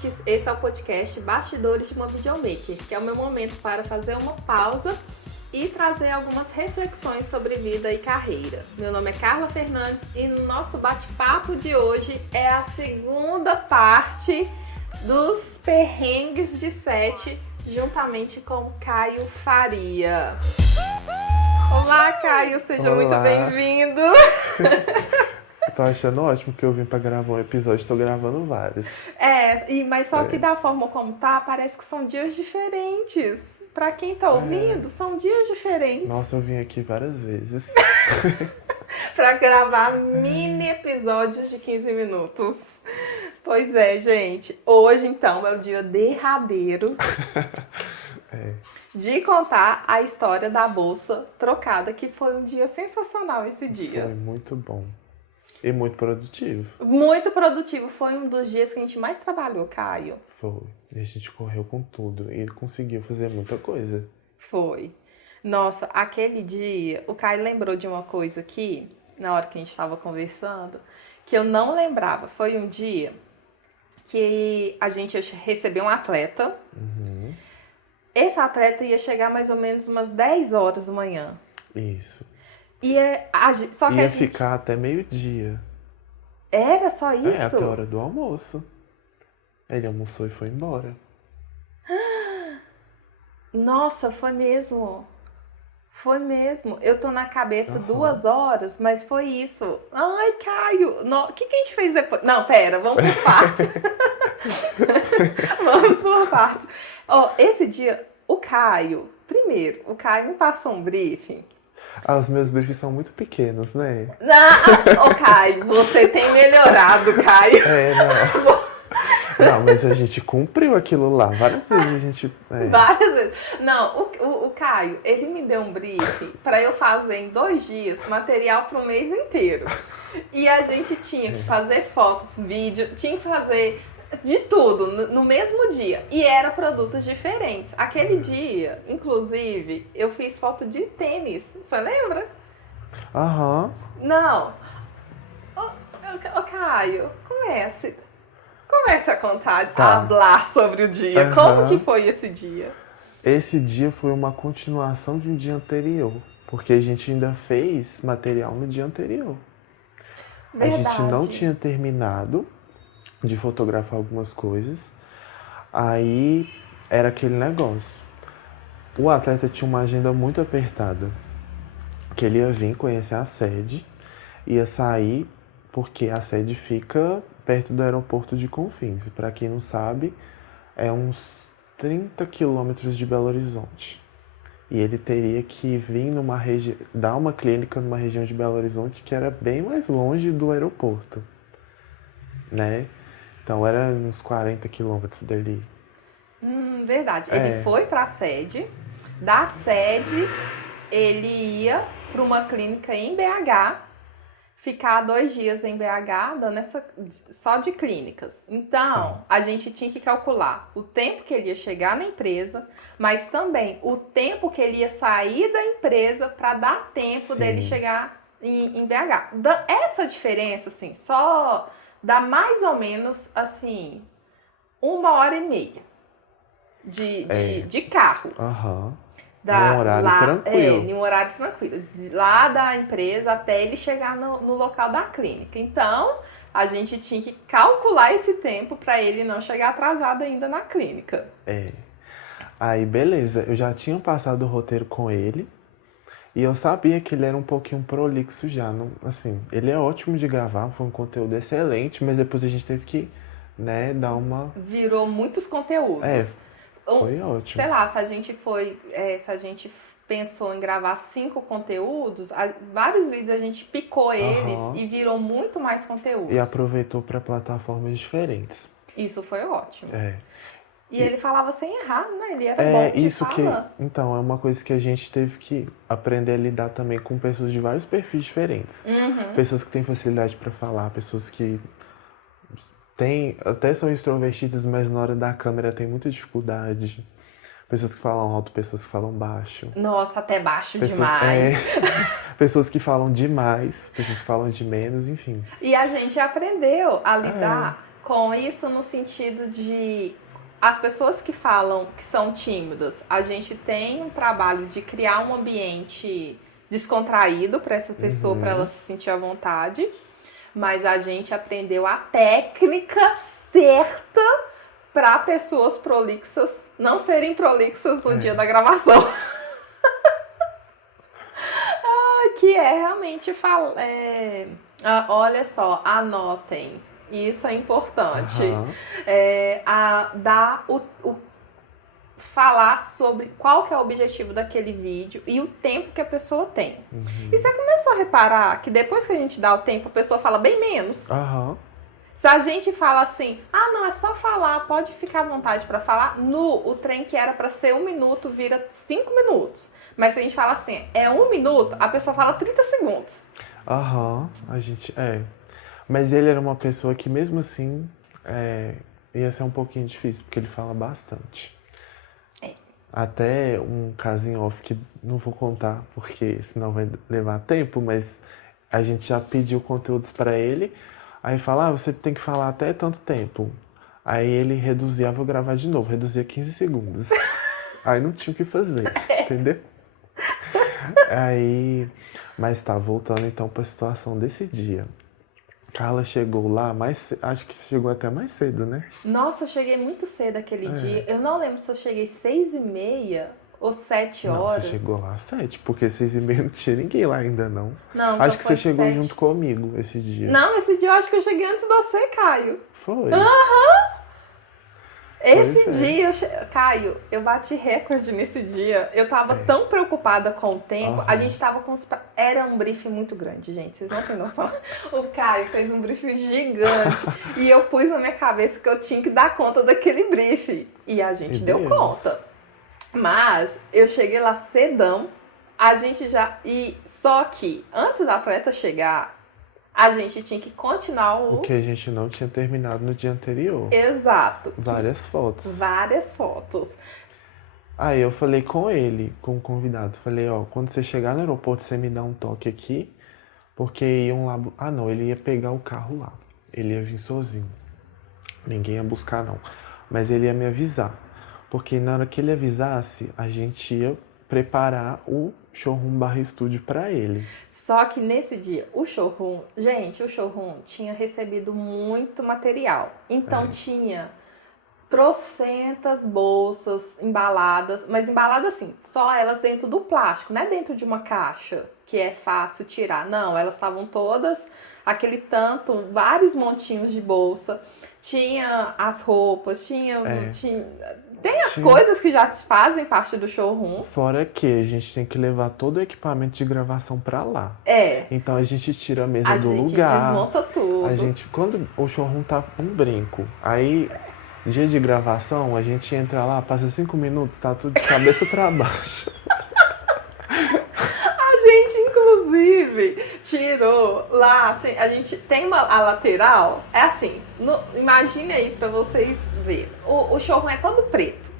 ouvintes! Esse é o podcast Bastidores de uma Videomaker, que é o meu momento para fazer uma pausa e trazer algumas reflexões sobre vida e carreira. Meu nome é Carla Fernandes e no nosso bate-papo de hoje é a segunda parte dos perrengues de set, juntamente com Caio Faria. Olá, Caio! Seja muito bem-vindo! Tô achando ótimo que eu vim pra gravar um episódio, tô gravando vários. Mas só que da forma como tá, parece que são dias diferentes. Pra quem tá ouvindo, são dias diferentes. Nossa, eu vim aqui várias vezes. Pra gravar mini episódios de 15 minutos. Pois é, gente. Hoje, então, é o dia derradeiro de contar a história da bolsa trocada, que foi um dia sensacional esse dia. Foi muito bom. E muito produtivo. Muito produtivo. Foi um dos dias que a gente mais trabalhou, Caio. Foi. E a gente correu com tudo. E ele conseguiu fazer muita coisa. Foi. Nossa, aquele dia, o Caio lembrou de uma coisa aqui, na hora que a gente estava conversando, que eu não lembrava. Foi um dia que a gente recebeu um atleta. Uhum. Esse atleta ia chegar mais ou menos umas 10 horas da manhã. Isso. Só que ia ficar até meio-dia. Era só isso? Até a hora do almoço. Ele almoçou e foi embora. Nossa, foi mesmo. Foi mesmo. Eu tô na cabeça 2 horas, mas foi isso. Ai, Caio, o que a gente fez depois? Não, pera, vamos por partes. Vamos por partes. Esse dia, o Caio me passou um briefing. Os meus briefings são muito pequenos, né? Caio, você tem melhorado, Caio. Não, mas a gente cumpriu aquilo lá. Várias vezes a gente... Várias vezes. Não, o Caio, ele me deu um briefing pra eu fazer em 2 dias material pro mês inteiro. E a gente tinha que fazer foto, vídeo, tinha que fazer de tudo no mesmo dia. E eram produtos diferentes. Aquele dia, inclusive, eu fiz foto de tênis. Você lembra? Aham. Não. Caio, comece a contar, a falar sobre o dia. Como que foi esse dia? Esse dia foi uma continuação de um dia anterior. Porque a gente ainda fez material no dia anterior. Verdade. A gente não tinha terminado de fotografar algumas coisas. Aí era aquele negócio. O atleta tinha uma agenda muito apertada. Que ele ia vir conhecer a sede, ia sair, porque a sede fica perto do aeroporto de Confins. Para quem não sabe, é uns 30 quilômetros de Belo Horizonte. E ele teria que vir dar uma clínica numa região de Belo Horizonte que era bem mais longe do aeroporto, né? Então era uns 40 quilômetros dali. Verdade. Ele foi para a sede. Da sede, ele ia para uma clínica em BH, ficar 2 dias em BH, dando só de clínicas. Então, Sim. A gente tinha que calcular o tempo que ele ia chegar na empresa, mas também o tempo que ele ia sair da empresa para dar tempo dele chegar em BH. Essa diferença, assim, só dá mais ou menos, assim, 1h30 de carro. Aham. Num horário tranquilo. Em um horário tranquilo. Lá da empresa até ele chegar no local da clínica. Então, a gente tinha que calcular esse tempo para ele não chegar atrasado ainda na clínica. Aí, beleza. Eu já tinha passado o roteiro com ele. E eu sabia que ele era um pouquinho prolixo já. Assim, ele é ótimo de gravar, foi um conteúdo excelente. Mas depois a gente teve que, dar uma... Virou muitos conteúdos. Foi ótimo. Sei lá, se a gente pensou em gravar 5 conteúdos, vários vídeos a gente picou eles e virou muito mais conteúdos. E aproveitou para plataformas diferentes. Isso foi ótimo. E ele falava sem errar, né? Ele era bom de fala. Então, é uma coisa que a gente teve que aprender a lidar também com pessoas de vários perfis diferentes. Pessoas que têm facilidade para falar, pessoas que até são extrovertidas, mas na hora da câmera tem muita dificuldade. Pessoas que falam alto, pessoas que falam baixo. Nossa, até baixo demais. Pessoas que falam demais, pessoas que falam de menos, enfim. E a gente aprendeu a lidar com isso no sentido de as pessoas que falam que são tímidas, a gente tem um trabalho de criar um ambiente descontraído para essa pessoa, para ela se sentir à vontade, mas a gente aprendeu a técnica certa para pessoas prolixas não serem prolixas no dia da gravação. Que é realmente olha só, anotem. Isso é importante. Falar sobre qual que é o objetivo daquele vídeo e o tempo que a pessoa tem. E você começou a reparar que depois que a gente dá o tempo, a pessoa fala bem menos? Se a gente fala assim, não, é só falar, pode ficar à vontade para falar, o trem que era para ser 1 minuto vira 5 minutos. Mas se a gente fala assim, é 1 minuto, a pessoa fala 30 segundos. A gente, Mas ele era uma pessoa que mesmo assim, ia ser um pouquinho difícil, porque ele fala bastante. Até um casinho off que não vou contar, porque senão vai levar tempo, mas a gente já pediu conteúdos para ele. Aí fala, você tem que falar até tanto tempo. Aí ele reduzia, vou gravar de novo, reduzia 15 segundos. Aí não tinha o que fazer, entendeu? Mas tá, voltando então pra situação desse dia. Carla chegou lá, acho que chegou até mais cedo, né? Nossa, eu cheguei muito cedo aquele dia. Eu não lembro se eu cheguei 6h30 ou 7 horas. Não, você chegou lá às 7, porque 6h30 não tinha ninguém lá ainda, não. Não, acho então que você chegou 7. junto comigo esse dia. Não, esse dia eu acho que eu cheguei antes de você, Caio. Foi? Esse dia, Caio, eu bati recorde nesse dia. Eu tava tão preocupada com o tempo. A gente tava com Era um briefing muito grande, gente. Vocês não têm noção. O Caio fez um briefing gigante. E eu pus na minha cabeça que eu tinha que dar conta daquele briefing. E a gente deu conta. Mas eu cheguei lá cedão. A gente já... Só que, antes da atleta chegar, a gente tinha que continuar o que a gente não tinha terminado no dia anterior. Exato. Várias fotos. Aí eu falei com ele, com o convidado. Falei, quando você chegar no aeroporto, você me dá um toque aqui. Porque iam lá... não, ele ia pegar o carro lá. Ele ia vir sozinho. Ninguém ia buscar, não. Mas ele ia me avisar. Porque na hora que ele avisasse, a gente ia preparar o showroom / estúdio pra ele. Só que nesse dia, o showroom tinha recebido muito material. Então tinha trocentas bolsas embaladas, mas embaladas assim, só elas dentro do plástico, não é dentro de uma caixa que é fácil tirar. Não, elas estavam todas, aquele tanto, vários montinhos de bolsa. Tinha as roupas, tem as coisas que já fazem parte do showroom. Fora que a gente tem que levar todo o equipamento de gravação pra lá. Então a gente tira a mesa do lugar. A gente desmonta tudo. Quando o showroom tá um brinco, aí dia de gravação, a gente entra lá, passa 5 minutos, tá tudo de cabeça pra baixo. A gente, inclusive, tirou lá, assim, a gente tem a lateral, é assim, imagine aí pra vocês verem, o showroom é todo preto,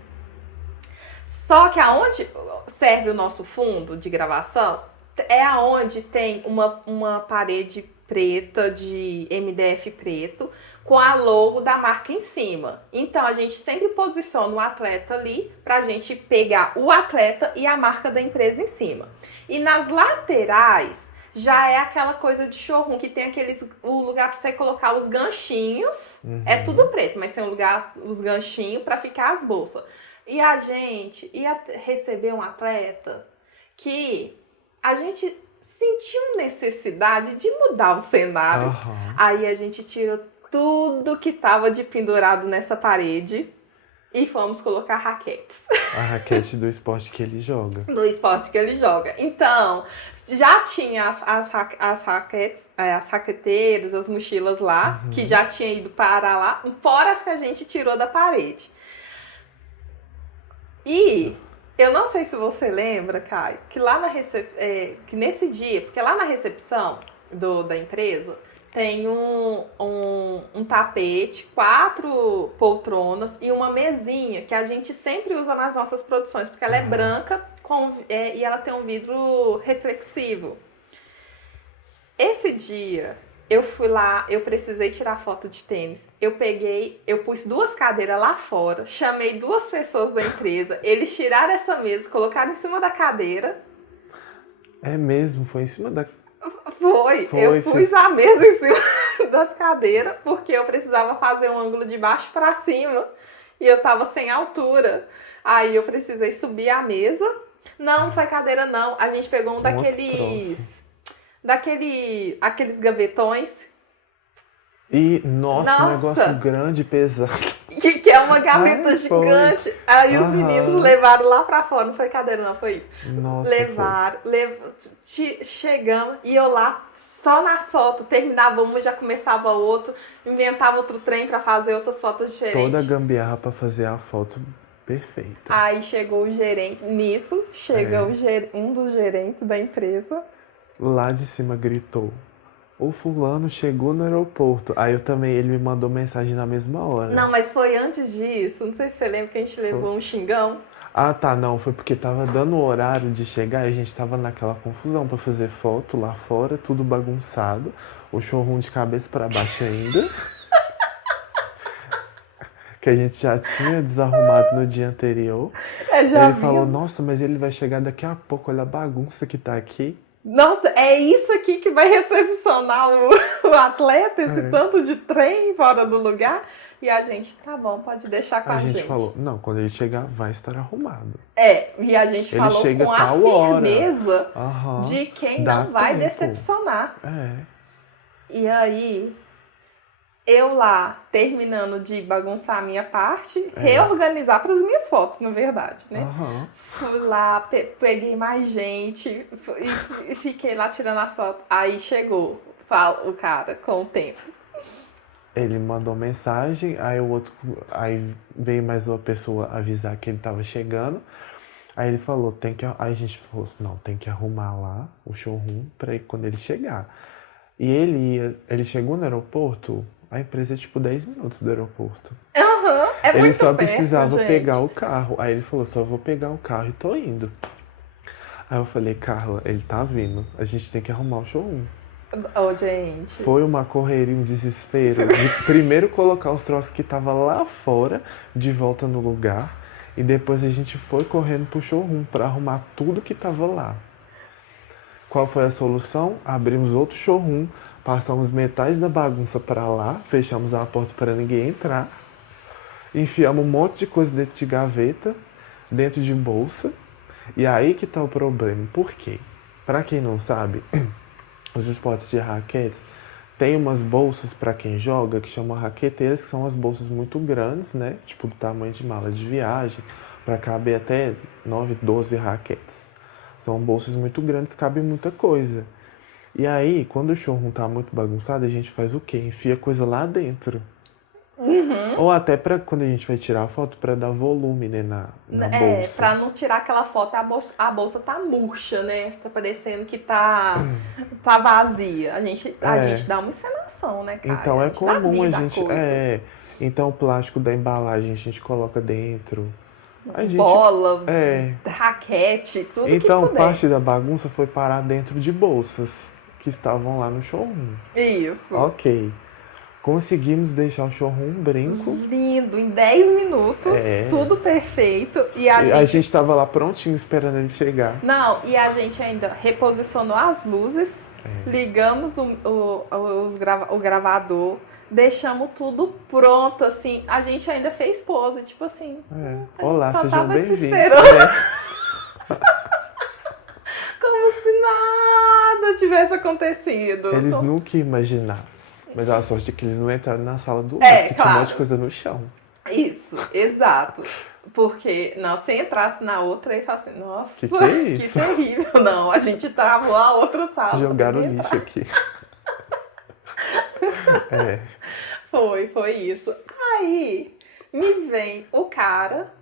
só que aonde serve o nosso fundo de gravação, é aonde tem uma parede preta de MDF preto, com a logo da marca em cima. Então, a gente sempre posiciona o atleta ali pra gente pegar o atleta e a marca da empresa em cima. E nas laterais, já é aquela coisa de showroom, que tem o lugar pra você colocar os ganchinhos. É tudo preto, mas tem um lugar, os ganchinhos, pra ficar as bolsas. E a gente ia receber um atleta que a gente sentiu necessidade de mudar o cenário. Aí a gente tirou tudo que tava de pendurado nessa parede e fomos colocar raquetes. A raquete do esporte que ele joga. Então, já tinha as raquetes, as raqueteiras, as mochilas lá, que já tinha ido parar lá, fora as que a gente tirou da parede. E eu não sei se você lembra, Caio, que lá que nesse dia, porque lá na recepção da empresa, tem um tapete, 4 poltronas e uma mesinha que a gente sempre usa nas nossas produções, porque ela é branca e ela tem um vidro reflexivo. Esse dia, Eu fui lá, eu precisei tirar foto de tênis. Eu pus 2 cadeiras lá fora, chamei 2 pessoas da empresa, eles tiraram essa mesa, colocaram em cima da cadeira. É mesmo? Foi em cima da... Eu pus a mesa em cima das cadeiras, porque eu precisava fazer um ângulo de baixo pra cima, e eu tava sem altura. Aí eu precisei subir a mesa. Não foi cadeira não, a gente pegou um aqueles gavetões. E, nossa, um negócio grande, pesado. Que é uma gaveta gigante. Aí os meninos levaram lá pra fora. Não foi cadeira, não, foi isso. Nossa, levaram, chegamos. E eu lá, só nas fotos. Terminava uma, já começava outro. Inventava outro trem pra fazer outras fotos diferentes. Toda gambiarra pra fazer a foto perfeita. Aí chegou o gerente. Nisso, um dos gerentes da empresa. Lá de cima gritou: o fulano chegou no aeroporto. Aí ele me mandou mensagem na mesma hora. Não, mas foi antes disso. Não sei se você lembra que a gente levou um xingão. Ah, tá, não. Foi porque tava dando o horário de chegar e a gente tava naquela confusão pra fazer foto lá fora, tudo bagunçado. O showroom de cabeça pra baixo ainda. Que a gente já tinha desarrumado no dia anterior. Ele falou: nossa, mas ele vai chegar daqui a pouco, olha a bagunça que tá aqui. Nossa, é isso aqui que vai recepcionar o atleta, esse tanto de trem fora do lugar. E a gente, tá bom, pode deixar com a gente. A gente falou: não, quando ele chegar vai estar arrumado. E a gente falou com a firmeza de quem não vai decepcionar. E aí, eu lá, terminando de bagunçar a minha parte, reorganizar para as minhas fotos, na verdade, né? Fui lá, peguei mais gente e fiquei lá tirando as fotos. Aí chegou o cara com o tempo. Ele mandou mensagem, aí veio mais uma pessoa avisar que ele tava chegando. Aí ele falou: aí a gente falou assim: não, tem que arrumar lá o showroom para quando ele chegar. E ele chegou no aeroporto. A empresa é tipo 10 minutos do aeroporto. É ele muito só perto, precisava gente. pegar o carro. Aí ele falou: só vou pegar o carro e tô indo. Aí eu falei: Carla, ele tá vindo. A gente tem que arrumar o showroom. Gente. Foi uma correria, um desespero. De primeiro colocar os troços que tava lá fora, de volta no lugar. E depois a gente foi correndo pro showroom pra arrumar tudo que tava lá. Qual foi a solução? Abrimos outro showroom. Passamos metade da bagunça pra lá, fechamos a porta para ninguém entrar, enfiamos um monte de coisa dentro de gaveta, dentro de bolsa, e aí que tá o problema. Por quê? Pra quem não sabe, os esportes de raquetes tem umas bolsas pra quem joga que chamam raqueteiras, que são umas bolsas muito grandes, né? Tipo do tamanho de mala de viagem, pra caber até 9, 12 raquetes. São bolsas muito grandes, cabe muita coisa. E aí, quando o showroom tá muito bagunçado, a gente faz o quê? Enfia coisa lá dentro. Ou até quando a gente vai tirar a foto, pra dar volume, né, na bolsa. Pra não tirar aquela foto, a bolsa tá murcha, né? Tá parecendo que tá vazia. A gente dá uma encenação, né, cara? Então é comum a gente... Então o plástico da embalagem a gente coloca dentro. Bola, raquete, tudo que puder. Então parte da bagunça foi parar dentro de bolsas que estavam lá no showroom. Isso. Ok. Conseguimos deixar o showroom brinco. Lindo, em 10 minutos, tudo perfeito. E a gente tava lá prontinho esperando ele chegar. Não, e a gente ainda reposicionou as luzes, ligamos o gravador, deixamos tudo pronto, assim. A gente ainda fez pose, tipo assim. Olá, só sejam tava bem-vindos. Como se nada tivesse acontecido. Eles nunca iam imaginar. Mas a sorte é que eles não entraram na sala do lado, porque tinha um monte de coisa no chão. Isso, exato. Porque, se entrasse na outra, aí fala assim, nossa, que é isso? Que terrível. Não, a gente travou a outra sala. Jogaram o lixo aqui. Foi isso. Aí, me vem o cara,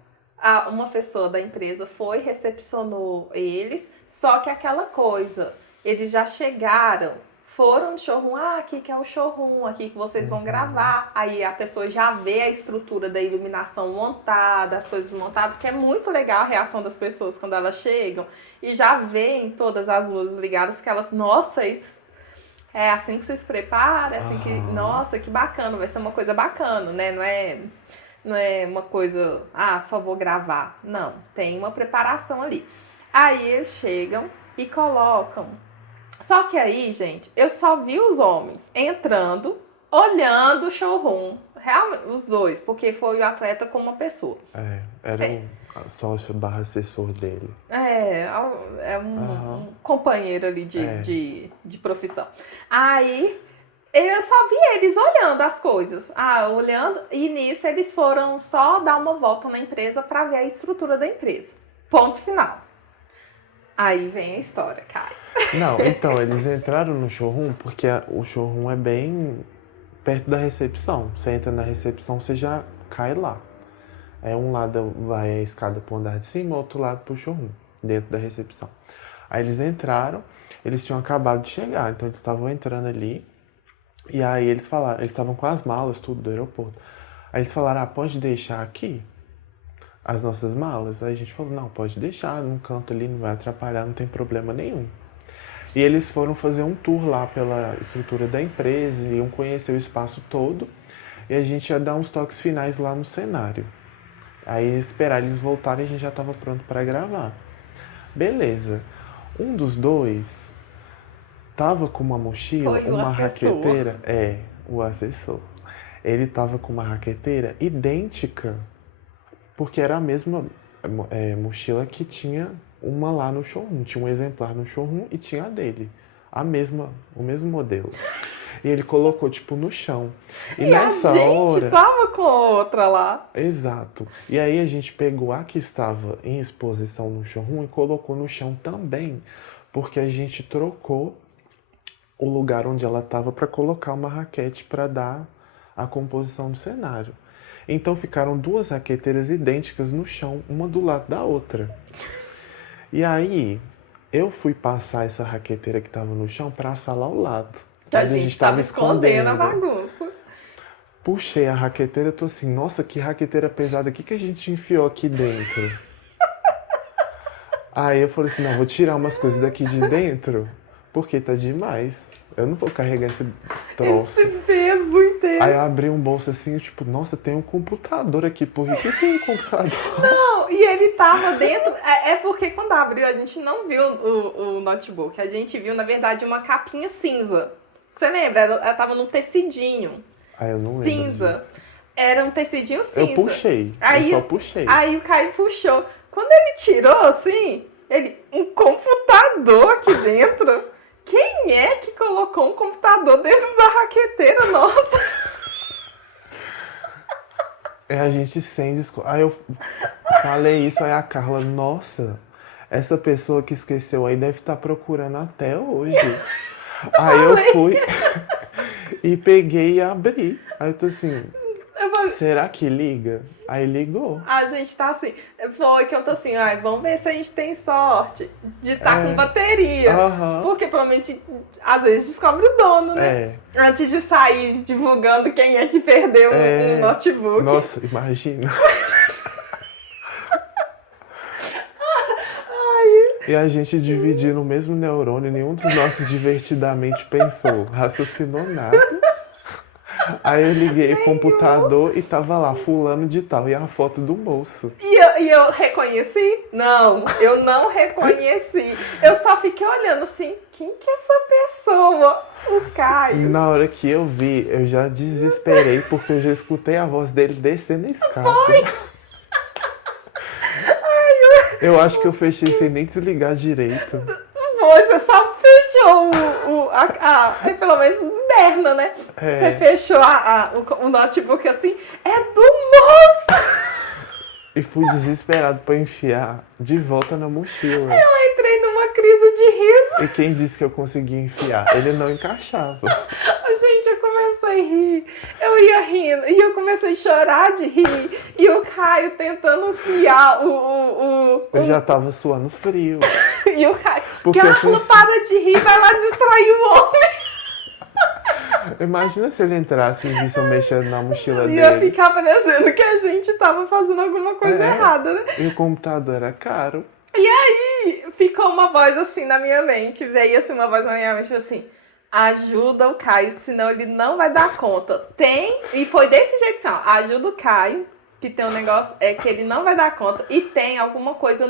uma pessoa da empresa recepcionou eles, só que aquela coisa, eles já chegaram, foram no showroom, aqui que é o showroom, aqui que vocês vão gravar. Aí a pessoa já vê a estrutura da iluminação montada, as coisas montadas, que é muito legal a reação das pessoas quando elas chegam, e já veem todas as luzes ligadas, que elas, nossa, isso... É assim que você se prepara, é assim que, nossa, que bacana, vai ser uma coisa bacana, né? Não é uma coisa, só vou gravar. Não, tem uma preparação ali. Aí eles chegam e colocam. Só que aí, gente, eu só vi os homens entrando, olhando o showroom. Realmente, os dois, porque foi o atleta com uma pessoa. Era um sócio / assessor dele. É um companheiro ali de profissão. Aí, eu só vi eles olhando as coisas. Olhando, e nisso eles foram só dar uma volta na empresa para ver a estrutura da empresa. Ponto final. Aí vem a história, Caio. Não, então, eles entraram no showroom porque o showroom é bem perto da recepção. Você entra na recepção, você já cai lá. Um lado vai a escada pro andar de cima, outro lado pro showroom, dentro da recepção. Aí eles entraram, eles tinham acabado de chegar, então eles estavam entrando ali. E aí eles falaram, eles estavam com as malas, tudo do aeroporto. Aí eles falaram, pode deixar aqui as nossas malas? Aí a gente falou, não, pode deixar num canto ali, não vai atrapalhar, não tem problema nenhum. E eles foram fazer um tour lá pela estrutura da empresa, iam conhecer o espaço todo, e a gente ia dar uns toques finais lá no cenário. Aí esperar eles voltarem, a gente já estava pronto para gravar. Beleza. Um dos dois tava com uma mochila, uma raqueteira. O assessor. Ele tava com uma raqueteira idêntica, porque era a mesma mochila que tinha uma lá no showroom. Tinha um exemplar no showroom e tinha a dele. O mesmo modelo. E ele colocou, tipo, no chão. E nessa hora tava com outra lá. Exato. E aí a gente pegou a que estava em exposição no showroom e colocou no chão também, porque a gente trocou o lugar onde ela estava para colocar uma raquete para dar a composição do cenário. Então ficaram duas raqueteiras idênticas no chão, uma do lado da outra. E aí eu fui passar essa raqueteira que estava no chão para a sala ao lado. Que a gente estava escondendo a bagunça. Puxei a raqueteira, tô assim, nossa, que raqueteira pesada, o que a gente enfiou aqui dentro? Aí eu falei assim, não, vou tirar umas coisas daqui de dentro, porque tá demais. Eu não vou carregar esse troço. Esse peso inteiro. Aí eu abri um bolso assim, tipo, nossa, tem um computador aqui, por que tem um computador? Não, e ele tava dentro, porque quando abriu a gente não viu o notebook, a gente viu, na verdade, uma capinha cinza. Você lembra? Ela tava num tecidinho. Eu não lembro cinza. Disso. Era um tecidinho cinza. Eu puxei. Eu só puxei. Aí o Caio puxou. Quando ele tirou, assim, um computador aqui dentro. Quem é que colocou um computador dentro da raqueteira? Nossa! A gente sem desculpa. Aí eu falei isso, aí a Carla, nossa, essa pessoa que esqueceu aí deve estar procurando até hoje. Aí eu fui e peguei e abri. Aí eu tô assim, será que liga? Aí ligou. A gente tá assim, foi que eu tô assim, vamos ver se a gente tem sorte de estar com bateria. Porque provavelmente, às vezes, descobre o dono, né? Antes de sair divulgando quem é que perdeu o notebook. Nossa, imagina. E a gente dividindo o mesmo neurônio, nenhum dos nossos divertidamente pensou, raciocinou nada. Aí eu liguei o computador e tava lá, fulano de tal, e a foto do moço. E eu reconheci? Não, eu não reconheci. Eu só fiquei olhando assim, quem que é essa pessoa? O Caio. Na hora que eu vi, eu já desesperei, porque eu já escutei a voz dele descendo a escada. Eu acho que eu fechei sem nem desligar direito. Você só fechou pelo menos interna, né? Você fechou o notebook assim, é do moço! E fui desesperado pra enfiar de volta na mochila. Eu entrei numa crise de riso. E quem disse que eu conseguia enfiar? Ele não encaixava. Gente, eu comecei a rir. Eu ia rindo e eu comecei a chorar de rir. E o Caio tentando enfiar Eu já tava suando frio. E o Caio, Carla, para de rir, vai lá distrair o homem. Imagina se ele entrasse e visse eu mexendo na mochila dele. Ia ficar parecendo que a gente tava fazendo alguma coisa errada, né? E o computador era caro. E aí, ficou uma voz assim na minha mente. Veio assim uma voz na minha mente assim, Ajuda o Caio, senão ele não vai dar conta. E foi desse jeito assim, ó, ajuda o Caio, que tem um negócio, que ele não vai dar conta, e tem alguma coisa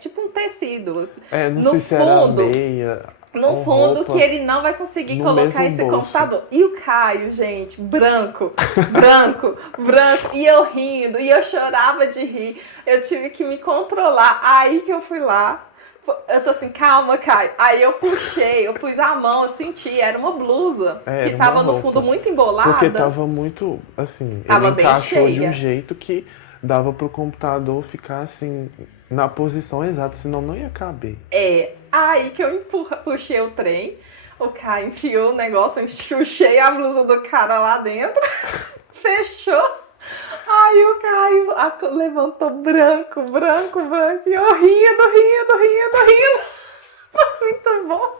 tipo um tecido, Não no sei se era fundo, meia no ou fundo, roupa, que ele não vai conseguir no colocar mesmo esse bolso. computador. E o Caio, gente, branco, branco, branco, e eu rindo, e eu chorava de rir, eu tive que me controlar, aí que eu fui lá. Eu tô assim, calma, Caio. Aí eu puxei, eu pus a mão, eu senti, era uma blusa que Era uma tava no roupa. fundo muito embolada. Porque tava muito, assim, Tava ele bem encaixou de um cheia. jeito que dava pro computador ficar, assim, na posição exata, senão não ia caber. Aí que eu puxei o trem, o Caio enfiou o negócio, eu chuchei a blusa do cara lá dentro, fechou. Aí o Caio levantou branco, branco, branco, e eu rindo. Foi muito bom.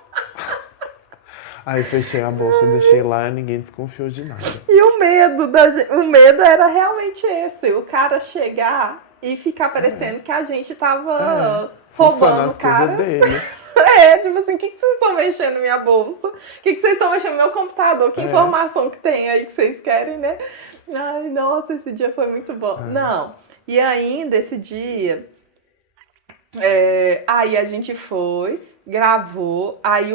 Aí fechei a bolsa, deixei lá e ninguém desconfiou de nada. E o medo era realmente esse, o cara chegar e ficar parecendo que a gente tava roubando as o cara. coisas dele. Tipo assim, o que vocês estão mexendo na minha bolsa? O que vocês estão mexendo no meu computador? Que informação que tem aí que vocês querem, né? Ai, nossa, esse dia foi muito bom. Não, e ainda esse dia, aí a gente foi, gravou, aí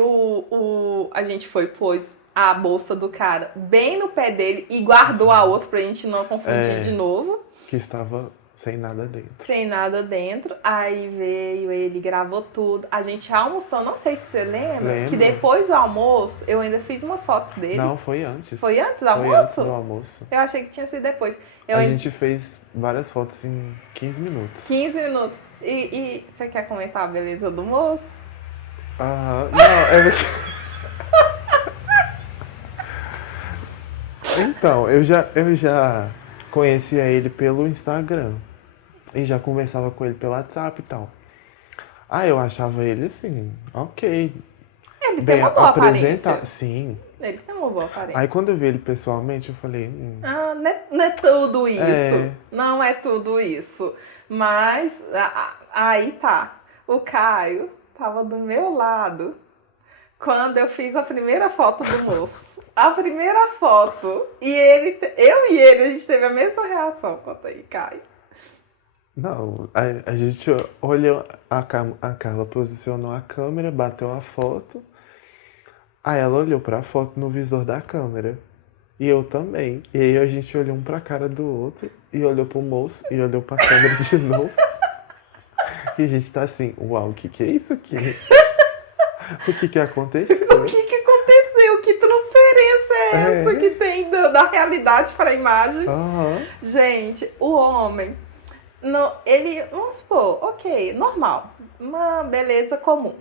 a gente foi, pôs a bolsa do cara bem no pé dele e guardou a outra pra gente não confundir de novo. Que estava sem nada dentro. Sem nada dentro. Aí veio ele, gravou tudo. A gente almoçou, não sei se você lembra, que depois do almoço eu ainda fiz umas fotos dele. Não, foi antes. Foi antes do almoço? Foi antes do almoço. Eu achei que tinha sido depois. A gente fez várias fotos em 15 minutos. 15 minutos. E você quer comentar a beleza do moço? Não, Então, eu já conhecia ele pelo Instagram. E já conversava com ele pelo WhatsApp e tal. Eu achava ele assim, ok. Ele tem uma boa aparência. Sim. Ele tem uma boa aparência. Aí quando eu vi ele pessoalmente, eu falei... não é tudo isso. Não é tudo isso. Mas, aí tá. O Caio tava do meu lado quando eu fiz a primeira foto do moço. A primeira foto. E eu e ele, a gente teve a mesma reação. Conta aí, Caio. Não, a gente olhou, a Carla posicionou a câmera, bateu a foto. Aí ela olhou pra foto no visor da câmera. E eu também. E aí a gente olhou um pra cara do outro, e olhou pro moço, e olhou pra câmera de novo. E a gente tá assim, uau, o que é isso aqui? O que aconteceu? O que aconteceu? Que transferência é essa que tem da realidade pra imagem? Gente, o homem... ele, vamos supor, ok, normal, uma beleza comum.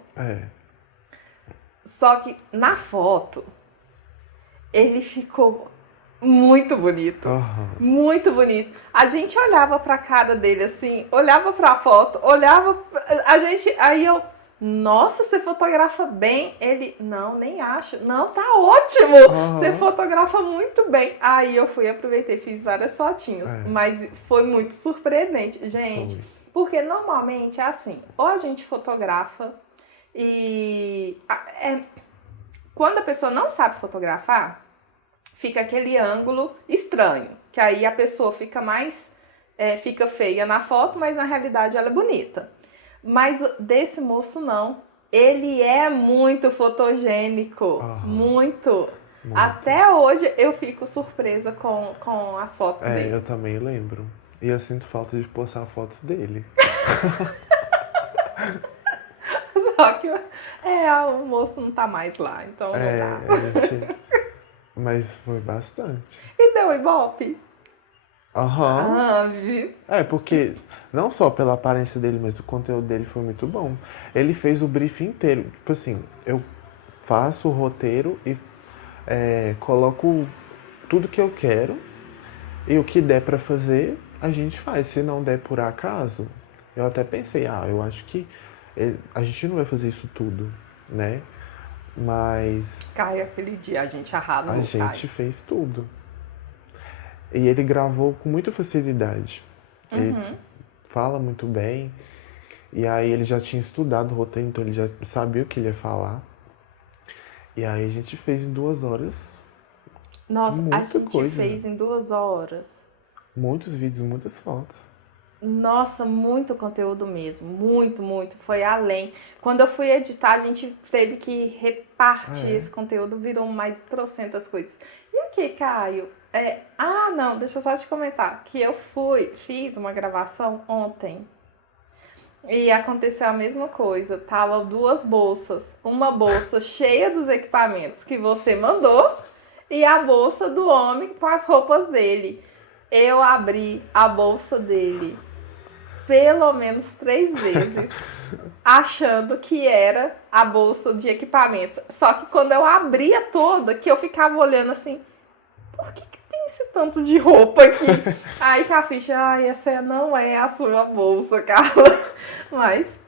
Só que na foto, ele ficou muito bonito. Muito bonito. A gente olhava pra cara dele assim, olhava pra foto, aí eu, nossa, você fotografa bem. Ele, não, nem acho. Não, tá ótimo. Você fotografa muito bem. Aí eu aproveitei, fiz várias fotinhas. Mas foi muito surpreendente. Gente, porque normalmente é assim, ou a gente fotografa e... quando a pessoa não sabe fotografar, fica aquele ângulo estranho. Que aí a pessoa fica fica feia na foto, mas na realidade ela é bonita. Mas desse moço não. Ele é muito fotogênico. Muito. Até hoje eu fico surpresa com as fotos dele. Eu também lembro. E eu sinto falta de postar fotos dele. Só que o moço não tá mais lá, então não dá. Mas foi bastante. E deu Ibope? Viu? Porque não só pela aparência dele, mas o conteúdo dele foi muito bom. Ele fez o briefing inteiro. Tipo assim, eu faço o roteiro e coloco tudo que eu quero. E o que der pra fazer, a gente faz. Se não der por acaso, eu até pensei, eu acho que a gente não vai fazer isso tudo, né? Mas... Cai aquele dia, a gente arrasou. A gente fez tudo. E ele gravou com muita facilidade. Ele fala muito bem. E aí ele já tinha estudado o roteiro, então ele já sabia o que ele ia falar. E aí a gente fez em 2 horas Nossa, a muita gente coisa. fez em 2 horas. Muitos vídeos, muitas fotos. Nossa, muito conteúdo mesmo. Muito, muito. Foi além. Quando eu fui editar, a gente teve que repartir esse conteúdo, virou mais de trocentas coisas. E aqui, Caio? Não, deixa eu só te comentar. Que eu fiz uma gravação ontem. E aconteceu a mesma coisa. Tava 2 bolsas. Uma bolsa cheia dos equipamentos que você mandou e a bolsa do homem com as roupas dele. Eu abri a bolsa dele pelo menos 3 vezes, achando que era a bolsa de equipamentos. Só que quando eu abria toda, que eu ficava olhando assim, por que tem esse tanto de roupa aqui? Aí que a ficha, essa não é a sua bolsa, Carla. Mas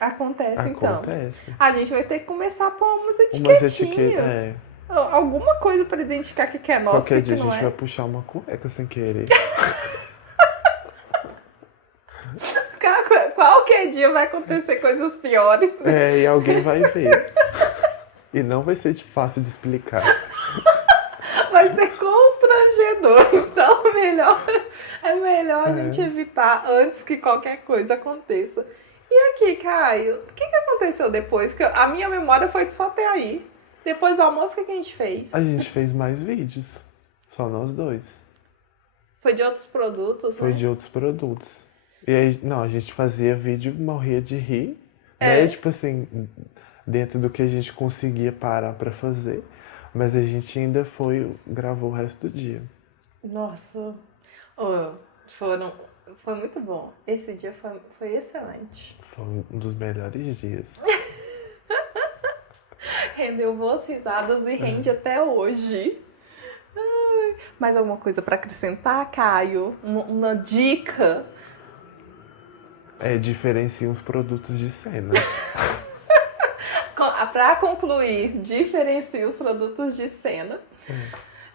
acontece então. Acontece. A gente vai ter que começar a pôr umas Umas etiquetinhas. Alguma coisa pra identificar o que é nosso e Qualquer o que dia a não gente é. vai puxar uma cueca sem querer. Qualquer dia vai acontecer coisas piores. E alguém vai ver. E não vai ser fácil de explicar. Vai ser constrangedor. Então é melhor a gente evitar antes que qualquer coisa aconteça. E aqui, Caio, o que aconteceu depois? Que a minha memória foi só até aí. Depois do almoço, o que a gente fez? A gente fez mais vídeos. Só nós dois. Foi de outros produtos, Foi né? de outros produtos. E aí, não, a gente fazia vídeo, morria de rir. Né? Tipo assim, dentro do que a gente conseguia parar pra fazer. Mas a gente ainda gravou o resto do dia. Nossa. Foi muito bom. Esse dia foi excelente. Foi um dos melhores dias. Rendeu boas risadas e rende até hoje. Ai, mais alguma coisa pra acrescentar, Caio? Uma dica? Diferencia os produtos de cena. Pra concluir, diferencie os produtos de cena.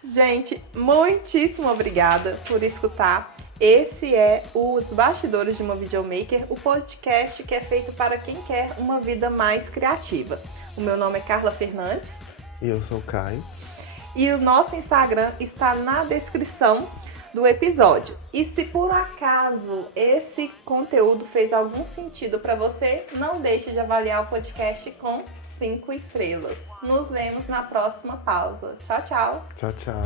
Gente, muitíssimo obrigada por escutar. Esse é Os Bastidores de uma Videomaker, o podcast que é feito para quem quer uma vida mais criativa. O meu nome é Carla Fernandes. E eu sou o Caio. E o nosso Instagram está na descrição do episódio. E se por acaso esse conteúdo fez algum sentido para você, não deixe de avaliar o podcast com 5 estrelas. Nos vemos na próxima pausa. Tchau, tchau! Tchau, tchau.